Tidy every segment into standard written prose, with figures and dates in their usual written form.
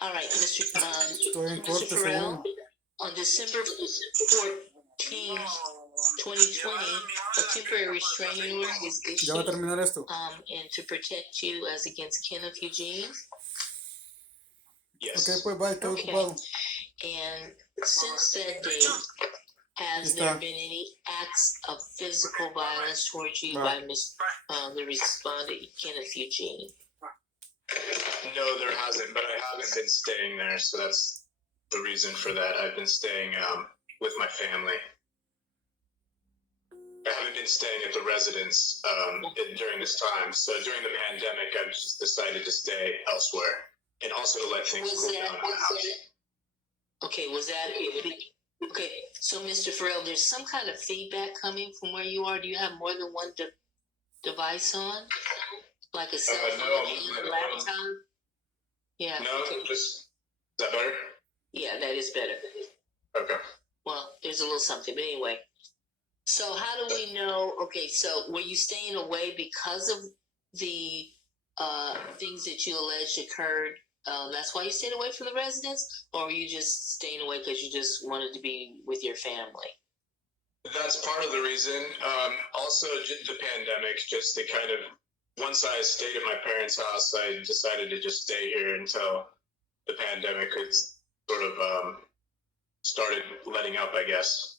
All right, Mr. Farrell, on December 14th, 2020, a temporary restraining order was Ya va a issued terminar esto. and to protect you as against Kenneth Eugene. Yes. Ok, pues bye, estoy ocupado. And since that date, has there been any acts of physical violence towards you by the respondent, Kenneth Eugene? No, there hasn't, but I haven't been staying there, so that's the reason for that. I've been staying with my family. I haven't been staying at the residence during this time, so during the pandemic, I've just decided to stay elsewhere, and also to let things cool down in the house. Okay, okay, so Mr. Farrell, there's some kind of feedback coming from where you are. Do you have more than one device on? Like a cell phone and a laptop? Yeah. No, okay. Is that better? Yeah, that is better. Okay. Well, there's a little something, but anyway. So how do we know, okay, so were you staying away because of the things that you alleged occurred? That's why you stayed away from the residence? Or were you just staying away because you just wanted to be with your family? That's part of the reason. Also, the pandemic, just to kind of, once I stayed at my parents' house, I decided to just stay here until the pandemic had sort of started letting up, I guess.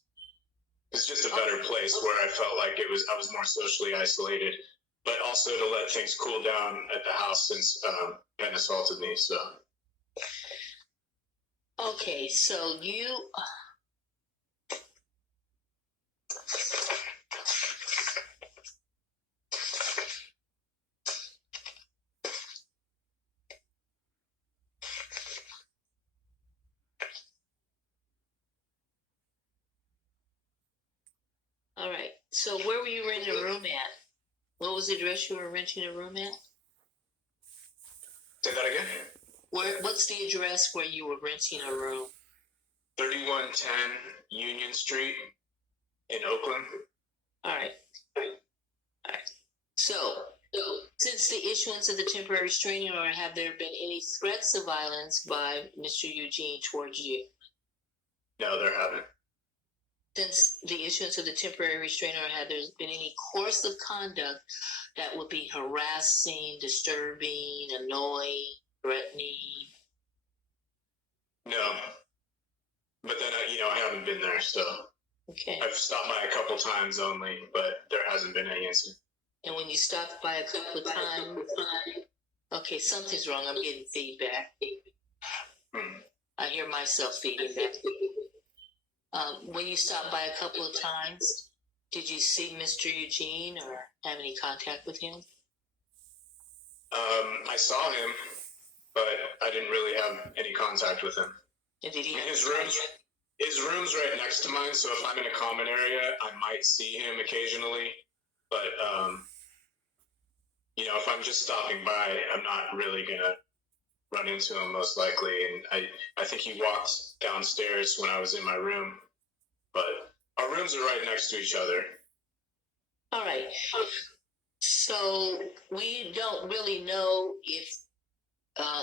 It's just a better place where I felt like I was more socially isolated, but also to let things cool down at the house since Ben assaulted me. So. Okay, so you. All right. So where were you renting a room at? What was the address you were renting a room at? Say that again? What's the address where you were renting a room? 3110 Union Street in Oakland. All right. So, since the issuance of the temporary restraining order, have there been any threats of violence by Mr. Eugene towards you? No, there haven't. Since the issuance of the temporary restraining order, have there been any course of conduct that would be harassing, disturbing, annoying, threatening? No. But then, I haven't been there, so. Okay. I've stopped by a couple times only, but there hasn't been any incident. And when you stopped by a couple of times, okay, something's wrong. I'm getting feedback. I hear myself feeding back. When you stopped by a couple of times, did you see Mr. Eugene or have any contact with him? I saw him, but I didn't really have any contact with him. And did he his room's right next to mine, so if I'm in a common area, I might see him occasionally. But, if I'm just stopping by, I'm not really going to run into him most likely. And I think he walked downstairs when I was in my room. But our rooms are right next to each other. All right. So we don't really know if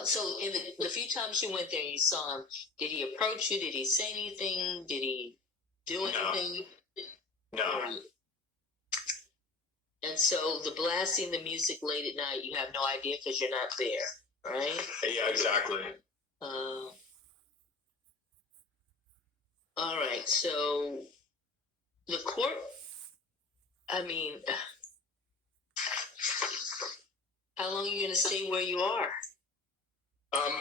so in the few times you went there and you saw him, did he approach you? Did he say anything? Did he do anything? No. And so the blasting the music late at night, you have no idea because you're not there, right? Yeah, exactly. All right. So the court, how long are you going to stay where you are?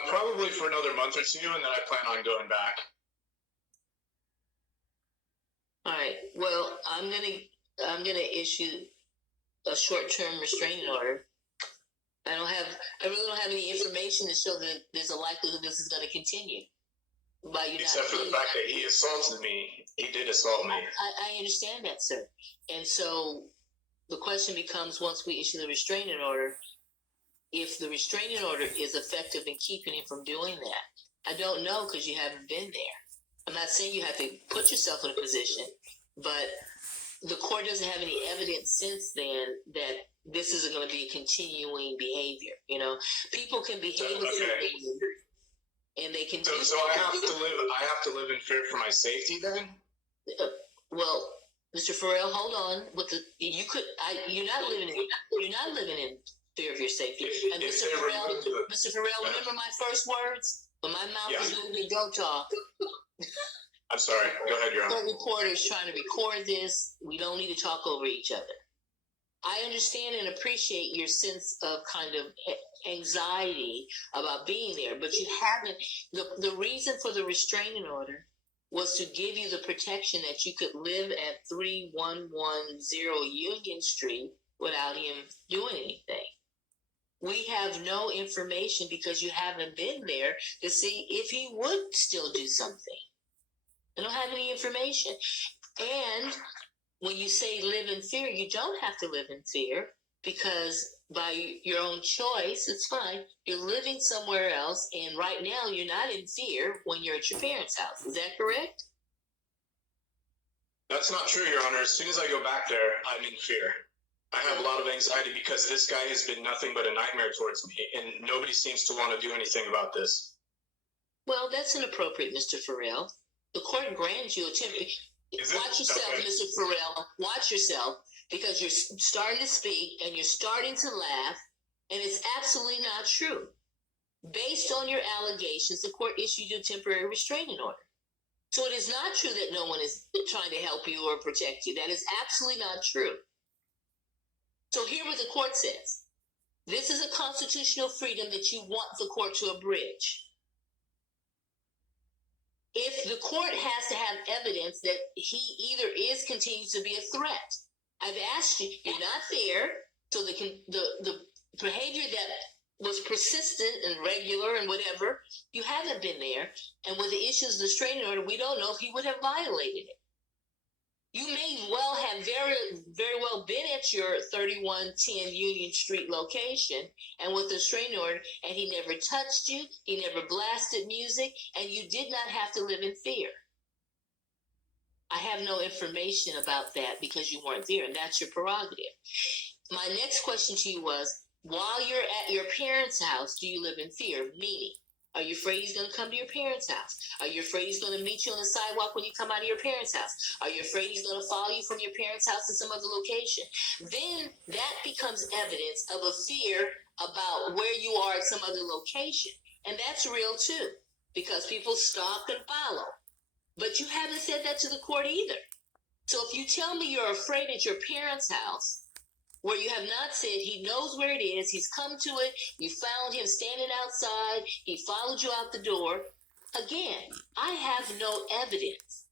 Probably for another month or two, and then I plan on going back. All right. Well, I'm gonna issue a short-term restraining order. I really don't have any information to show that there's a likelihood this is going to continue. Except for the fact that he assaulted me. He did assault me. I understand that, sir. And so the question becomes, once we issue the restraining order, if the restraining order is effective in keeping him from doing that. I don't know because you haven't been there. I'm not saying you have to put yourself in a position, but the court doesn't have any evidence since then that this isn't going to be a continuing behavior. You know, people can behave a certain way, and they can. So I have to live in fear for my safety then. Well, Mr. Farrell, hold on. You're not living in fear of your safety. And Mr. Farrell, remember my first words? When my mouth is moving, don't talk. I'm sorry. Go ahead, Your Honor. The reporter's trying to record this. We don't need to talk over each other. I understand and appreciate your sense of kind of anxiety about being there, but you haven't. The reason for the restraining order was to give you the protection that you could live at 3110 Union Street without him doing anything. We have no information because you haven't been there to see if he would still do something. I don't have any information. And when you say live in fear, you don't have to live in fear because by your own choice, it's fine. You're living somewhere else, and right now you're not in fear when you're at your parents' house. Is that correct? That's not true, Your Honor. As soon as I go back there, I'm in fear. I have a lot of anxiety because this guy has been nothing but a nightmare towards me, and nobody seems to want to do anything about this. Well, that's inappropriate, Mr. Farrell. The court grants you a temporary. Watch yourself, okay. Mr. Farrell. Watch yourself, because you're starting to speak and you're starting to laugh, and it's absolutely not true. Based on your allegations, the court issued you a temporary restraining order. So it is not true that no one is trying to help you or protect you. That is absolutely not true. So hear what the court says. This is a constitutional freedom that you want the court to abridge. If the court has to have evidence that he either continues to be a threat. I've asked you, you're not there, so the behavior that was persistent and regular and whatever, you haven't been there. And with the issues of the restraining order, we don't know if he would have violated it. You may well have very well been at your 3110 Union Street location and with the restraining order, and he never touched you, he never blasted music, and you did not have to live in fear. I have no information about that because you weren't there, and that's your prerogative. My next question to you was, while you're at your parents' house, do you live in fear? Meaning, are you afraid he's going to come to your parents' house? Are you afraid he's going to meet you on the sidewalk when you come out of your parents' house? Are you afraid he's going to follow you from your parents' house to some other location? Then that becomes evidence of a fear about where you are at some other location. And that's real too, because people stalk and follow. But you haven't said that to the court either. So if you tell me you're afraid at your parents' house, where you have not said he knows where it is, he's come to it, you found him standing outside, he followed you out the door. Again, I have no evidence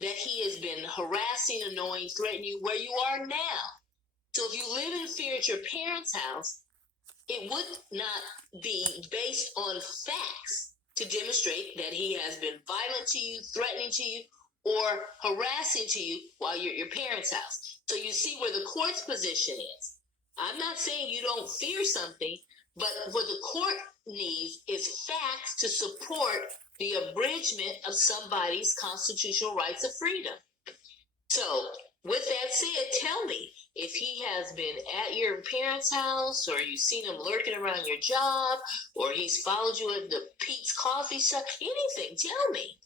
that he has been harassing, annoying, threatening you where you are now. So if you live in fear at your parents' house, it would not be based on facts to demonstrate that he has been violent to you, threatening to you, or harassing to you while you're at your parents' house. So you see where the court's position is. I'm not saying you don't fear something, but what the court needs is facts to support the abridgment of somebody's constitutional rights of freedom. So with that said, tell me if he has been at your parents' house, or you've seen him lurking around your job, or he's followed you at the Pete's coffee shop, anything, tell me.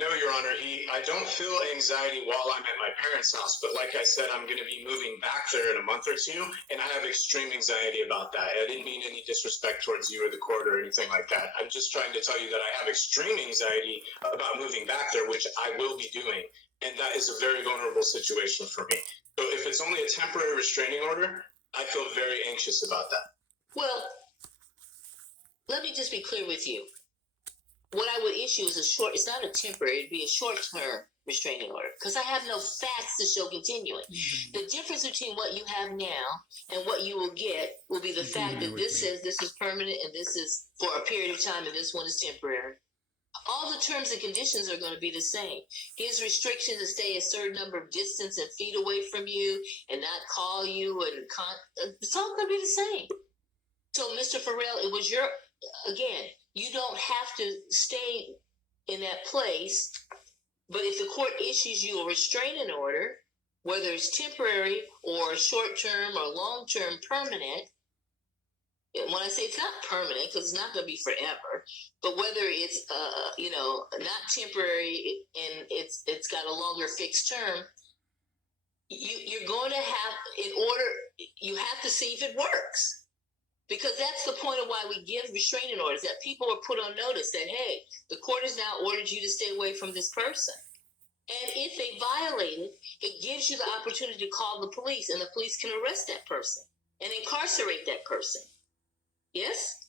No, Your Honor, I don't feel anxiety while I'm at my parents' house, but like I said, I'm going to be moving back there in a month or two, and I have extreme anxiety about that. I didn't mean any disrespect towards you or the court or anything like that. I'm just trying to tell you that I have extreme anxiety about moving back there, which I will be doing, and that is a very vulnerable situation for me. So if it's only a temporary restraining order, I feel very anxious about that. Well, let me just be clear with you. What I would issue is it's not a temporary, it'd be a short-term restraining order, because I have no facts to show continuing. Mm-hmm. The difference between what you have now and what you will get will be the fact that this says this is permanent and this is for a period of time and this one is temporary. All the terms and conditions are going to be the same. His restriction to stay a certain number of distance and feet away from you and not call you, and it's all going to be the same. So, Mr. Farrell, it was again, you don't have to stay in that place But if the court issues you a restraining order, whether it's temporary or short-term or long-term permanent, when I say it's not permanent, because it's not going to be forever, but whether it's not temporary and it's got a longer fixed term, you're going to have, you have to see if it works, because that's the point of why we give restraining orders, that people are put on notice that, hey, the court has now ordered you to stay away from this person. And if they violate it, it gives you the opportunity to call the police, and the police can arrest that person and incarcerate that person. Yes?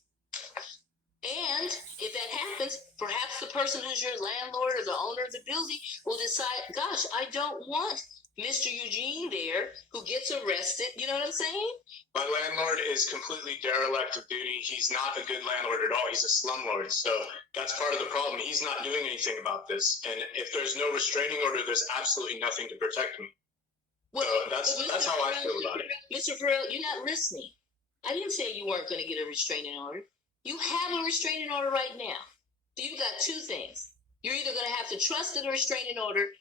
And if that happens, perhaps the person who's your landlord or the owner of the building will decide, gosh, I don't want Mr. Eugene there who gets arrested. You know what I'm saying? My landlord is completely derelict of duty. He's not a good landlord at all. He's a slumlord. So that's part of the problem. He's not doing anything about this. And if there's no restraining order, there's absolutely nothing to protect me. Well, so that's how I feel about it. Mr. Farrell, you're not listening. I didn't say you weren't going to get a restraining order. You have a restraining order right now. So you've got two things. You're either going to have to trust that a restraining order,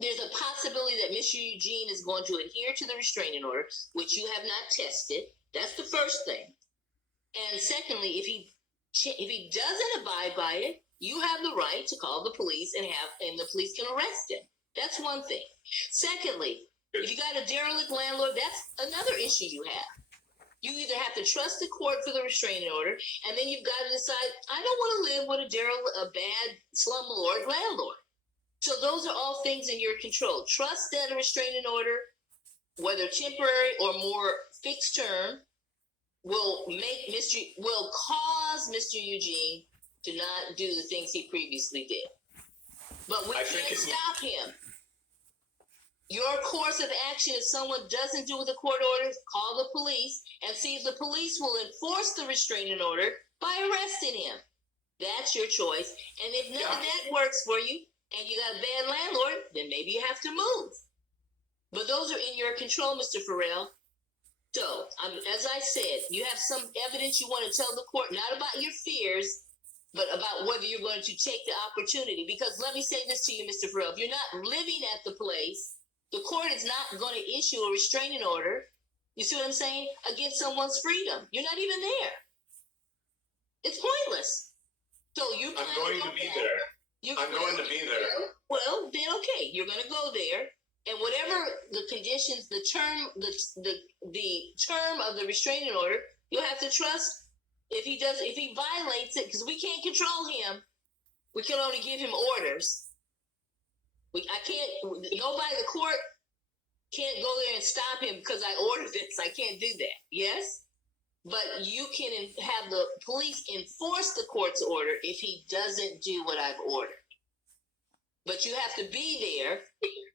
there's a possibility that Mr. Eugene is going to adhere to the restraining order, which you have not tested. That's the first thing. And secondly, if he doesn't abide by it, you have the right to call the police and the police can arrest him. That's one thing. Secondly, if you got a derelict landlord, that's another issue you have. You either have to trust the court for the restraining order, and then you've got to decide, I don't want to live with a bad slumlord landlord. So those are all things in your control. Trust that a restraining order, whether temporary or more fixed term, will cause Mr. Eugene to not do the things he previously did. But we can't stop him. Your course of action, if someone doesn't do what the court orders, call the police and see if the police will enforce the restraining order by arresting him. That's your choice. And if none of that works for you and you got a bad landlord, then maybe you have to move. But those are in your control, Mr. Farrell. So, as I said, you have some evidence you want to tell the court, not about your fears, but about whether you're going to take the opportunity. Because let me say this to you, Mr. Farrell. If you're not living at the place, the court is not going to issue a restraining order, you see what I'm saying, against someone's freedom. You're not even there. It's pointless. So I'm going to be there. I'm going to be there. Well, then okay, you're going to go there, and whatever the conditions, the term of the restraining order, you'll have to trust. If he violates it, because we can't control him, we can only give him orders. Nobody, the court can't go there and stop him because I ordered this. I can't do that. Yes? But you can have the police enforce the court's order if he doesn't do what I've ordered. But you have to be there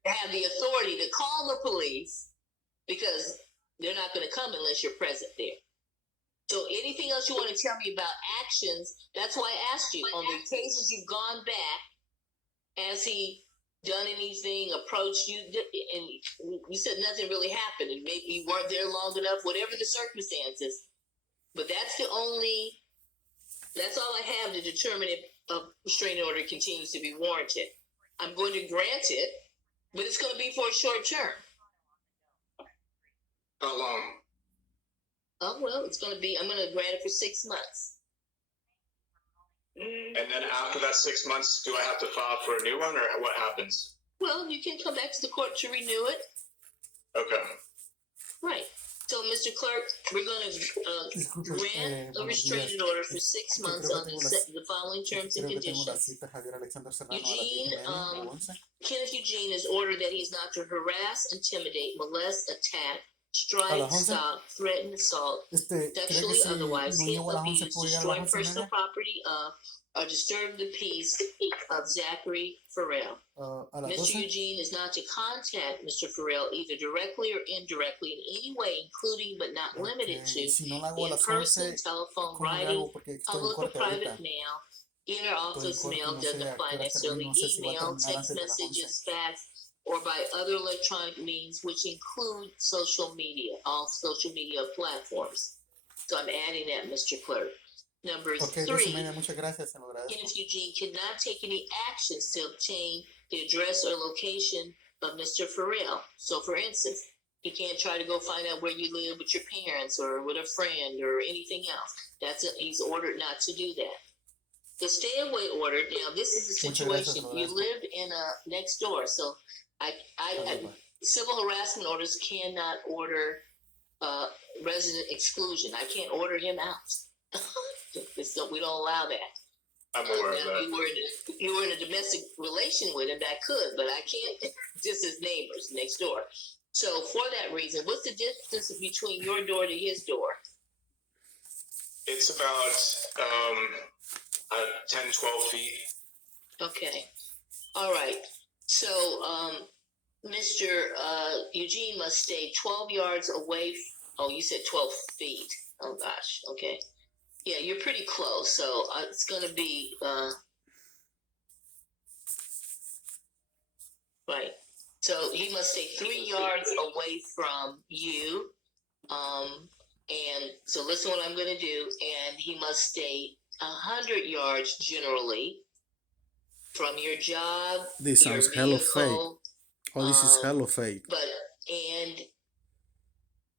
to have the authority to call the police, because they're not going to come unless you're present there. So anything else you want to tell me about actions, that's why I asked you. On the cases you've gone back, has he done anything, approached you, and you said nothing really happened, and maybe you weren't there long enough, whatever the circumstances. But that's all I have to determine if a restraining order continues to be warranted. I'm going to grant it, but it's going to be for a short term. How long? Oh, well, I'm going to grant it for 6 months. And then after that 6 months, do I have to file for a new one, or what happens? Well, you can come back to the court to renew it. Okay. Right. So, Mr. Clerk, we're going to grant a restraining order for 6 months on the following terms and conditions. Kenneth Eugene is ordered that he is not to harass, intimidate, molest, attack, strike, stop, threaten, assault, sexually, otherwise, hit, abuse, destroy personal property of, or disturb the peace of Zachary Farrell. Mr. Eugene is not to contact Mr. Farrell either directly or indirectly in any way, including but not limited to in person, telephone, writing, public or private mail, inter-office mail doesn't apply necessarily, email, text messages, fax, or by other electronic means, which include social media, all social media platforms. So I'm adding that, Mr. Clerk. Number Ok, 3, Joscelyn, muchas gracias, se lo agradezco. Kenneth Eugene cannot take any actions to obtain the address or location of Mr. Farrell. So, for instance, he can't try to go find out where you live with your parents or with a friend or anything else. He's ordered not to do that. The stay away order. Now, this is the Muchas gracias, situation. se lo You agradezco. live in a next door, so civil harassment orders cannot order resident exclusion. I can't order him out. We don't allow that. I'm aware of that. You were in a domestic relation with him, that could, but I can't. Just as neighbors next door. So for that reason, what's the distance between your door to his door? It's about 10, 12 feet. Okay. All right. So Mr. Eugene must stay 12 yards away. Oh, you said 12 feet. Oh, gosh. Okay. Yeah, you're pretty close. So it's going to be right. So he must stay 3 yards away from you. And so listen what I'm going to do. And he must stay 100 yards generally from your job. This sounds hella fake. Oh, this is hella fake. And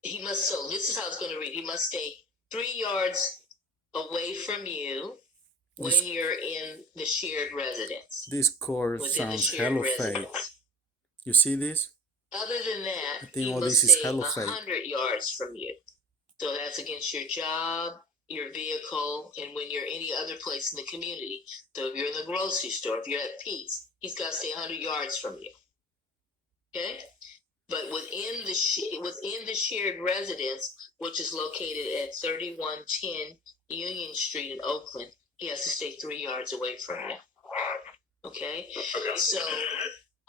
he must, so this is how it's going to read. He must stay 3 yards away from you when you're in the shared residence. This course sounds hella fake. You see this? Other than that, I think he all must this is stay hella 100 fake. yards from you. So that's against your job, your vehicle, and when you're any other place in the community. So if you're in the grocery store, if you're at Pete's, he's got to stay 100 yards from you. Okay? But within the shared residence, which is located at 3110 Union Street in Oakland, he has to stay 3 yards away from you. Okay? So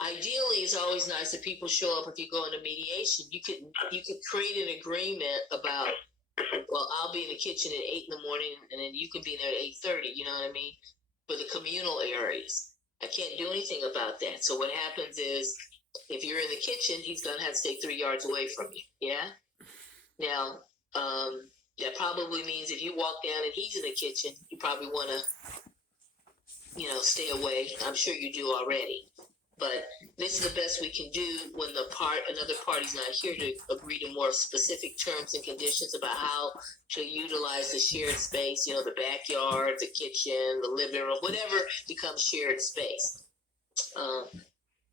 ideally, it's always nice that people show up if you go into mediation. You could create an agreement about, well, I'll be in the kitchen at 8 in the morning, and then you can be there at 8:30. You know what I mean? For the communal areas, I can't do anything about that. So what happens is, if you're in the kitchen, he's gonna have to stay 3 yards away from you. Yeah. Now, that probably means if you walk down and he's in the kitchen, you probably want to, stay away. I'm sure you do already. But this is the best we can do when another party's not here to agree to more specific terms and conditions about how to utilize the shared space. The backyard, the kitchen, the living room, whatever becomes shared space.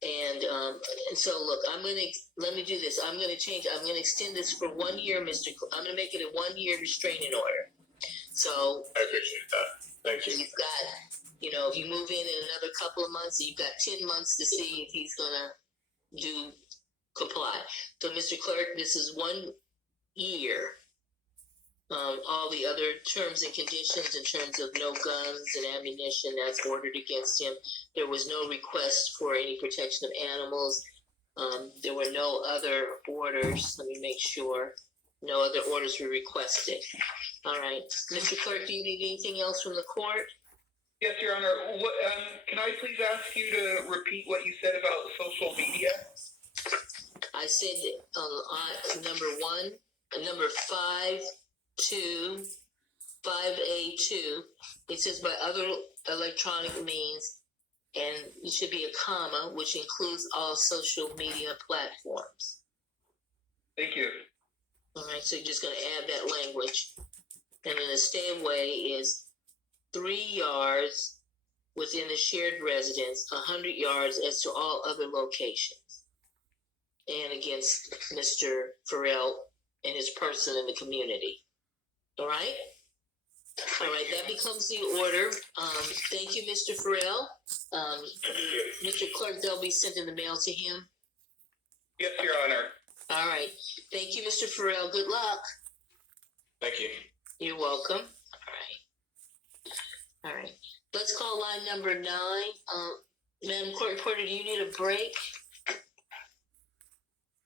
And so look, let me do this. I'm gonna extend this for 1 year, I'm gonna make it a 1 year restraining order. So I appreciate that. Thank you. You've got, if you move in another couple of months, you've got 10 months to see if he's gonna comply. So Mr. Clerk, this is 1 year. All the other terms and conditions in terms of no guns and ammunition that's ordered against him. There was no request for any protection of animals. There were no other orders. Let me make sure. No other orders were requested. All right. Mr. Clerk, do you need anything else from the court? Yes, Your Honor. Can I please ask you to repeat what you said about social media? I said number 5(2), 5A2. It says by other electronic means, and it should be a comma, which includes all social media platforms. Thank you. All right, so you're just going to add that language. And then the stay away is 3 yards within the shared residence, 100 yards as to all other locations, and against Mr. Farrell and his person in the community. All right? All right, that becomes the order. Thank you, Mr. Farrell. Mr. Clerk, they'll be sent in the mail to him. Yes, Your Honor. All right. Thank you, Mr. Farrell. Good luck. Thank you. You're welcome. All right. Let's call line number 9. Madam Court Reporter, do you need a break?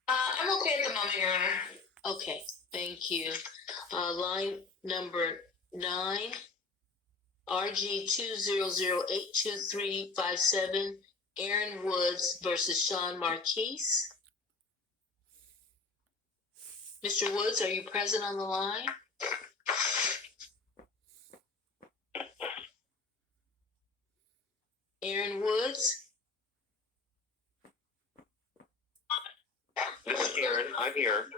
I'm okay at the moment, Your Honor. Okay. Thank you. Line number 9, RG 200825357, Aaron Woods versus Sean Marquise. Mr. Woods, are you present on the line? Aaron Woods? This is Aaron. I'm here.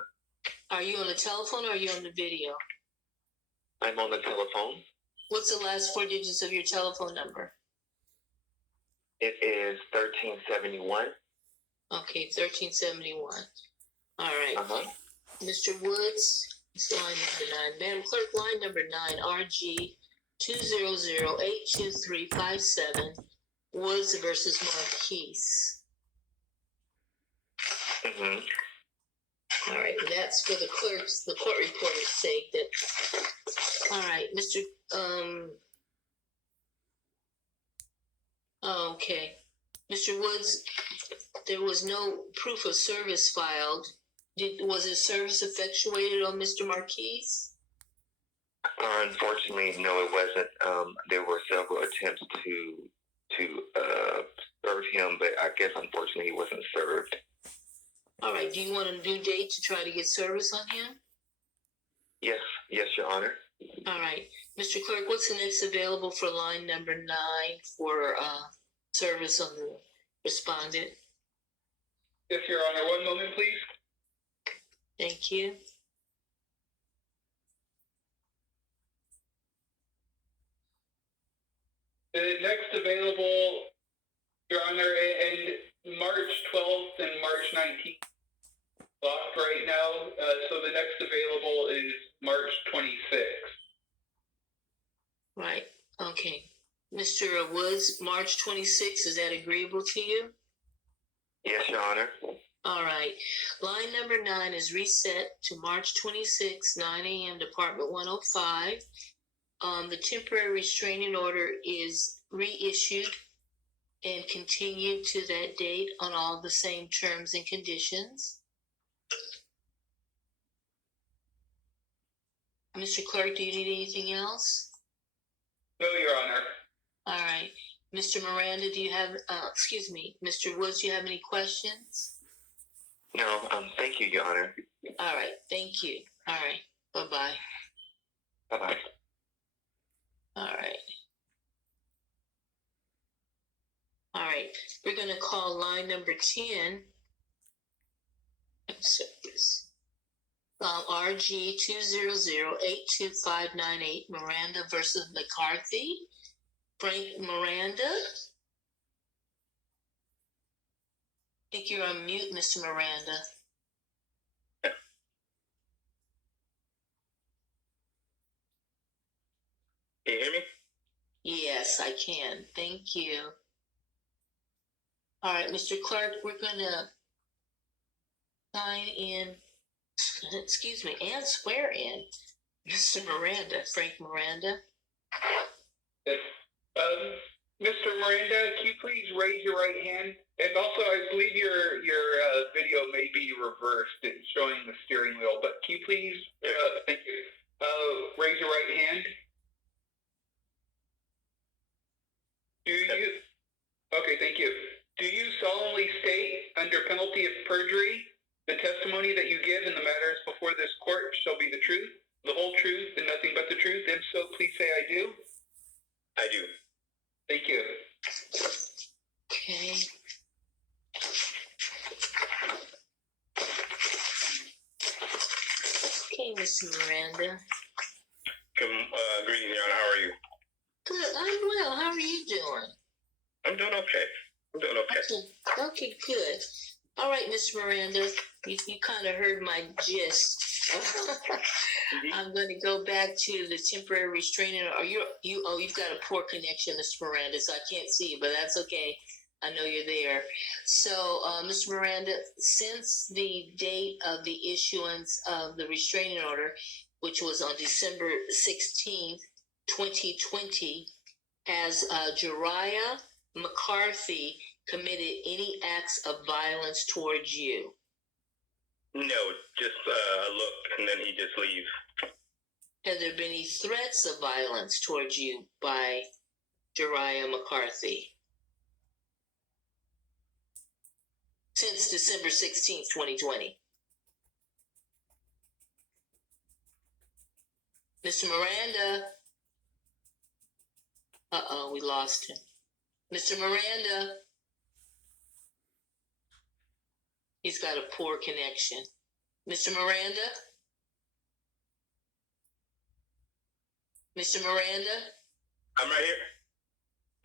Are you on the telephone or are you on the video? I'm on the telephone. What's the last four digits of your telephone number? It is 1371. Okay, 1371. All right. Mr. Woods, it's line number 9. Madam Clerk, line number 9, RG 200-82357, Woods versus Marquise. All right, and that's for the court reporter's sake. All right, Mr. Okay. Mr. Woods, there was no proof of service filed. Was a service effectuated on Mr. Marquise? Unfortunately, no, it wasn't. There were several attempts to serve him, but I guess unfortunately he wasn't served. All right. Do you want a new date to try to get service on him? Yes, Your Honor. All right. Mr. Clerk, what's the next available for line number 9 for service on the respondent? Yes, Your Honor. One moment, please. Thank you. The next available, Your Honor, and March 12th and March 19th locked right now. So the next available is March 26th. Right. Okay. Mr. Woods, March 26th, is that agreeable to you? Yes, Your Honor. All right. Line number 9 is reset to March 26, 9 a.m., Department 105. The temporary restraining order is reissued and continued to that date on all the same terms and conditions. Mr. Clerk, do you need anything else? No, Your Honor. All right. Mr. Miranda, do you have, Mr. Woods, do you have any questions? No, thank you, Your Honor. All right. Thank you. All right. Bye-bye. Bye-bye. All right. All right. We're going to call line number 10. RG 200-82598, Miranda versus McCarthy. Frank Miranda. I think you're on mute, Mr. Miranda. Can you hear me? Yes, I can. Thank you. All right, Mr. Clerk, we're going to sign in, and swear in Mr. Miranda, Frank Miranda. Mr. Miranda, can you please raise your right hand? And also, I believe your video may be reversed. It's showing the steering wheel, but can you please, thank you, raise your right hand? Do you? Okay, thank you. Do you solemnly state, under penalty of perjury, the testimony that you give in the matters before this court shall be the truth, the whole truth, and nothing but the truth? If so, please say I do. I do. Thank you. Okay. Okay, Mr. Miranda. Greetings, Your Honor. How are you? Good. I'm well. How are you doing? I'm doing okay. Okay, good. All right, Mr. Miranda, you kind of heard my gist. I'm going to go back to the temporary restraining. You've got a poor connection, Mr. Miranda, so I can't see you, but that's okay. I know you're there. So, Mr. Miranda, since the date of the issuance of the restraining order, which was on December 16th, 2020, has Jariah McCarthy committed any acts of violence towards you? No, just a look, and then he just leaves. Have there been any threats of violence towards you by Jariah McCarthy since December 16th, 2020? Mr. Miranda? Uh-oh, we lost him. Mr. Miranda. He's got a poor connection. Mr. Miranda? Mr. Miranda? I'm right here.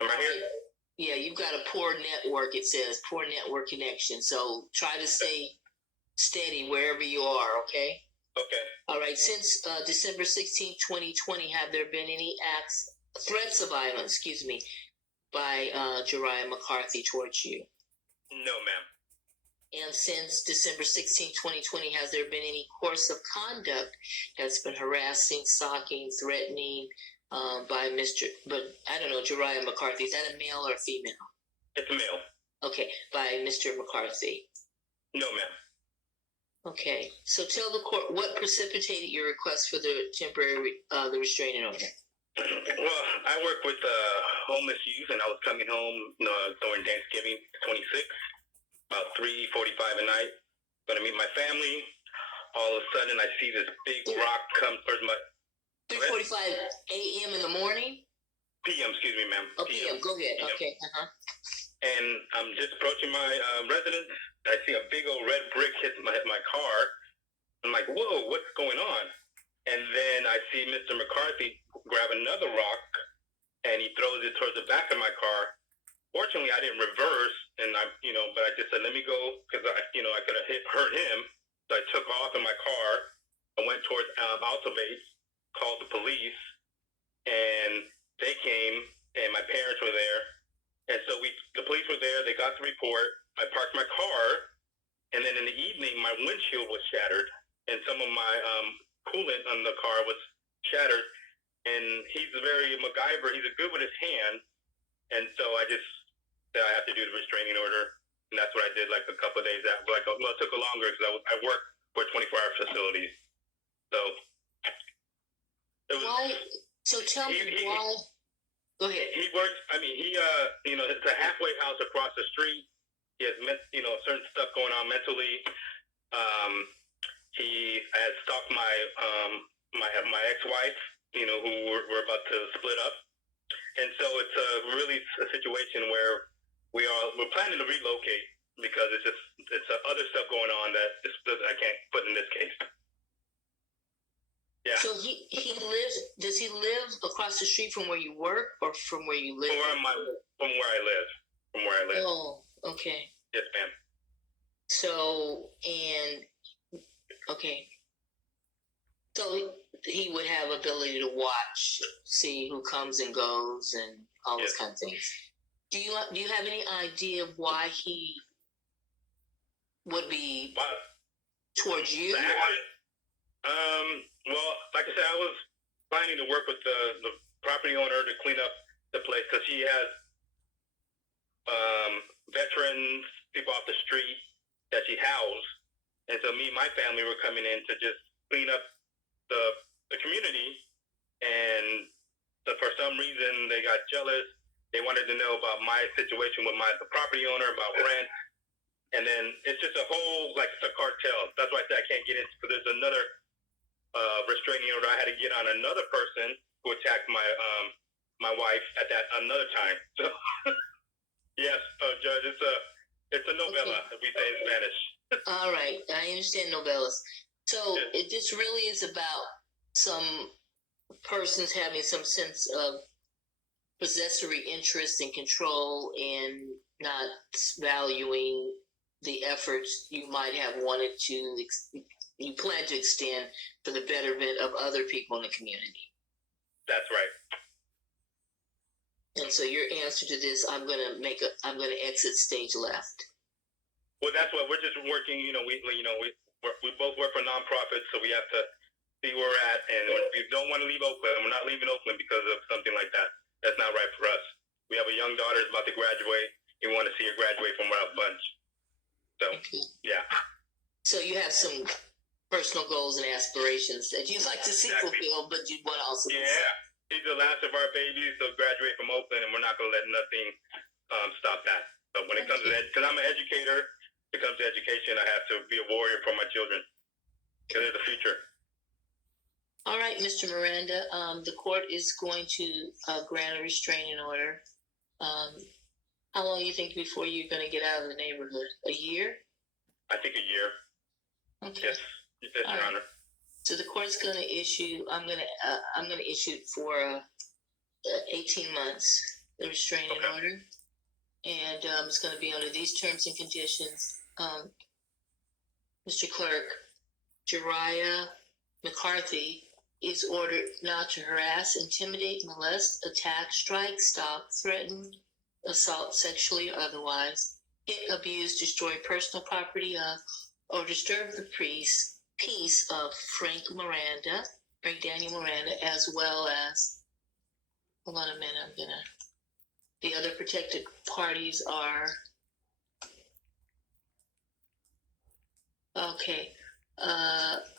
I'm right here. Yeah, you've got a poor network, it says. Poor network connection. So try to stay steady wherever you are, okay? Okay. All right. Since December 16, 2020, have there been any threats of violence, by Jariah McCarthy towards you? No, ma'am. And since December 16, 2020, has there been any course of conduct that's been harassing, stalking, threatening by Jariah McCarthy? Is that a male or a female? It's a male. Okay, by Mr. McCarthy. No, ma'am. Okay, so tell the court what precipitated your request for the temporary the restraining order. Well, I work with homeless youth, and I was coming home during Thanksgiving 26th, about 3:45 at night. Going to meet my family. All of a sudden, I see this big rock come towards my... 3:45 a.m. in the morning? PM, excuse me, ma'am. Oh, PM. Go ahead. PM. Okay. And I'm just approaching my residence. I see a big old red brick hit my car. I'm like, whoa, what's going on? And then I see Mr. McCarthy grab another rock, and he throws it towards the back of my car. Fortunately, I didn't reverse, and but I just said, let me go, because I could have hurt him. So I took off in my car. I went towards Alta Base, called the police, and they came, and my parents were there. And so the police were there. They got the report. I parked my car, and then in the evening, my windshield was shattered, and some of my coolant on the car was shattered. And he's very MacGyver. He's good with his hand. And so I just said I have to do the restraining order. And that's what I did like a couple of days after. It took longer because I work for 24-hour facilities. So it was... Why? So tell me why... Go ahead. He works. It's a halfway house across the street. He has, certain stuff going on mentally. He has stalked my ex-wife, who we're about to split up, and so it's a situation where we're planning to relocate because it's other stuff going on that I can't put in this case. Yeah. So does he live across the street from where you work or from where you live? From where I live. Oh, okay. Yes, ma'am. So he would have ability to watch, see who comes and goes and all those kind of things. Do you have any idea of why he would be towards you? Well, like I said, I was planning to work with the property owner to clean up the place because he has veterans, people off the street that she housed. And so me and my family were coming in to just clean up the community. And for some reason, they got jealous. They wanted to know about my situation with the property owner, about rent. And then it's just a whole, it's a cartel. That's why I said I can't get into, because there's another restraining order I had to get on another person who attacked my wife at that another time. So yes, Judge, it's a novella, if we say in Spanish. All right, I understand novellas. So this really is about some persons having some sense of possessory interest and control and not valuing the efforts you might have wanted to you plan to extend for the betterment of other people in the community. That's right. And so your answer to this, I'm going to exit stage left. Well, that's what we're just working. We both work for nonprofits, so we have to see where we're at. And we don't want to leave Oakland. We're not leaving Oakland because of something like that. That's not right for us. We have a young daughter who's about to graduate. We want to see her graduate from our bunch. So, yeah. So you have some personal goals and aspirations that you'd like to see fulfilled, but you want to also... Yeah. He's the last of our babies, so graduate from Oakland, and we're not going to let nothing stop that. So when it comes to that, because I'm an educator, when it comes to education, I have to be a warrior for my children, because they're the future. All right, Mr. Miranda, the court is going to grant a restraining order. How long do you think before you're going to get out of the neighborhood? A year? I think a year. Okay. Yes, yes, Your All right. Honor. So the court's going to issue. I'm going to issue it for 18 months. The restraining Okay. order, and it's going to be under these terms and conditions. Mr. Clerk, Jariah McCarthy is ordered not to harass, intimidate, molest, attack, strike, stalk, threaten, assault sexually or otherwise, hit, abuse, destroy personal property of, or disturb the peace of Frank Daniel Miranda, as well as, hold on a minute, the other protected parties are, okay,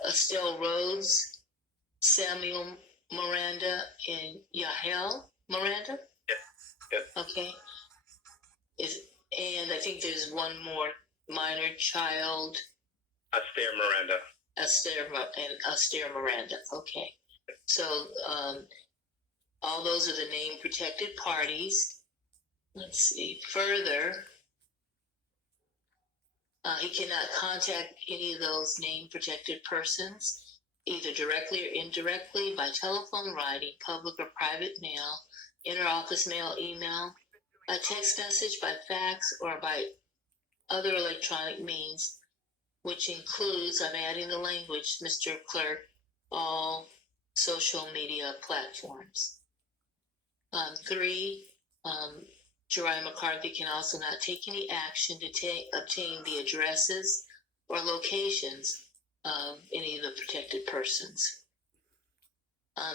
Estelle Rhodes, Samuel Miranda, and Yahel Miranda? Yes. Okay. And I think there's one more minor child, Astaire Miranda. Okay. So all those are the name protected parties. Let's see. Further, he cannot contact any of those name protected persons, either directly or indirectly, by telephone, writing, public or private mail, inter-office mail, email, by text message, by fax, or by other electronic means, which includes, I'm adding the language, Mr. Clerk, all social media platforms. 3, Jariah McCarthy can also not take any action to obtain the addresses or locations of any of the protected persons.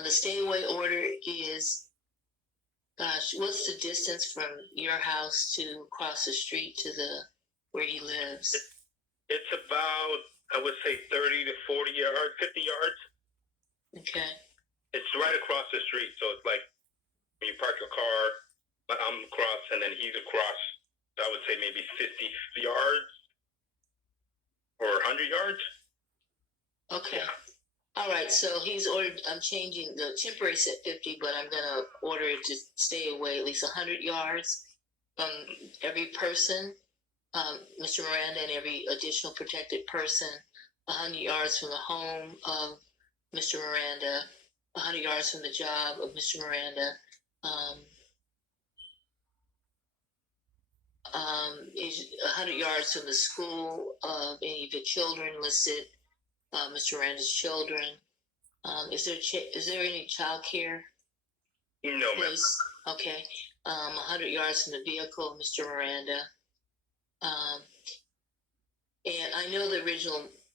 The stay away order is, gosh, what's the distance from your house to across the street to where he lives? It's about, I would say, 30 to 40 yards, 50 yards. Okay. It's right across the street, so it's like when you park your car, I'm across and then he's across. I would say maybe 50 yards or 100 yards. Okay. Yeah. All right. So he's ordered. I'm changing the temporary set 50, but I'm going to order it to stay away at least 100 yards from every person, Mr. Miranda, and every additional protected person. 100 yards from the home of Mr. Miranda. 100 yards from the job of Mr. Miranda. Is 100 yards from the school of any of the children listed, Mr. Miranda's children. Is there any child care? No, ma'am. Okay. 100 yards from the vehicle of Mr. Miranda. And I know the original